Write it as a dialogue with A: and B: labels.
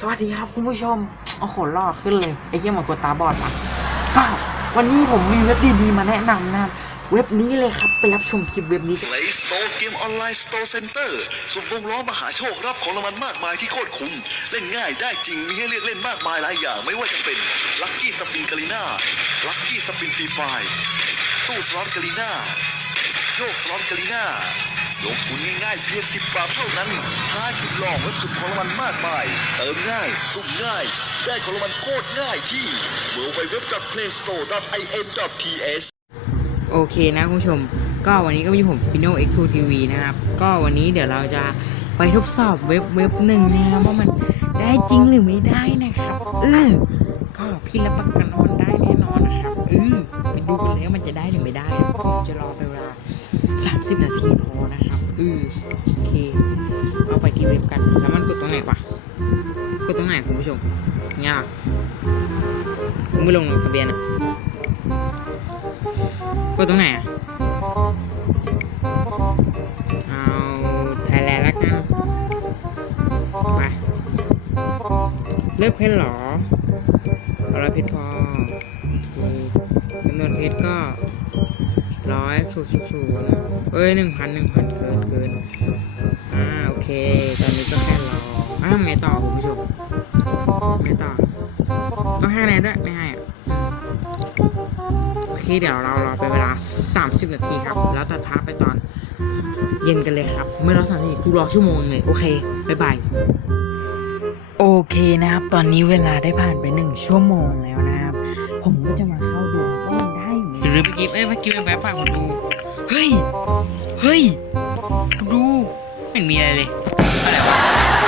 A: สวัสดีครับคุณผู้ชม โอ้โหล่อขึ้นเลย ไอ้เหี้ยเหมือนคนตาบอดปะก็วันนี้ผมมีเว็บดีๆมาแนะนำนะครับเว็บนี้เลยครับ ไปรับชมคลิปเว็บนี้
B: Play Store เกมออนไลน์ Store Center สุ่มวงล้อมหาโชครับของรางวัลมากมายที่โคตรคุ้ม เล่นง่ายได้จริง มีให้เลือกเล่นมากมายหลายอย่าง ไม่ว่าจะเป็น Lucky Spin g a l i n a Lucky Spin Free Fire ตู้สล็อตกาลิน่า โยกสล็อตกาลิน่าลงทุนง่ายๆเพียง10บบาทเท่านั้นท้าจุดลองและจุดของรางวัลมากมาย เติมง่ายสุ่มง่าย ได้ของรางวัลโคตรง่ายที่ www.playstore.in.th
A: โอเคนะคุณผู้ชม ก็วันนี้ก็มีผม Fino X2 TV นะครับ ก็วันนี้เดี๋ยวเราจะไปทดสอบเว็บเว็บหนึ่งนะครับว่ามันได้จริงหรือไม่ได้นะครับเออก็พี่รับประกันว่ามันได้แน่ อนนะครับเออไปดูกันเลยว่ามันจะได้หรือไม่ได้ผมจะรอไปเวลา 30 นาทีพอนะครับเออโอเค เอาไปที่เว็บกัน แล้วมันกดตรงไหนวะกดตรงไหนคุณผู้ชมยากผมไม่ลงลงทะเบียนอะกดตรงไหนอะเอาไทยแลนด์แล้วกันไปเลือกเพชรเหรอเอาละเพชรพอโอ จำนวนเพชรก็ร้อยศูนย์ศูนย์เอ้ยหนึ่งพันหนึ่งพันเกินเกินอ่าโอเค ตอนนี้ก็แค่รออะทำไงต่อคุณผู้ชมไม่ต่อต้องให้อะไรด้วยไม่ให้อะโอเคเดี๋ยวเรารอไปเวลา 30 นาทีครับ แล้วตัดท้าไปตอนเย็นกันเลยครับเมื่อเราสามนาทีกูรอชั่วโมงเลยโอเคบายบายโอเคนะครับ ตอนนี้เวลาได้ผ่านไปหนึ่งชั่วโมงแล้วนะครับ ผมก็จะมา หรือเมื่อกี้เอ้ยเมื่อกี้เป็นแวบผ่านผมดูเฮ้ยเฮ้ยดูไม่มีอะไรเลยอะไรวะ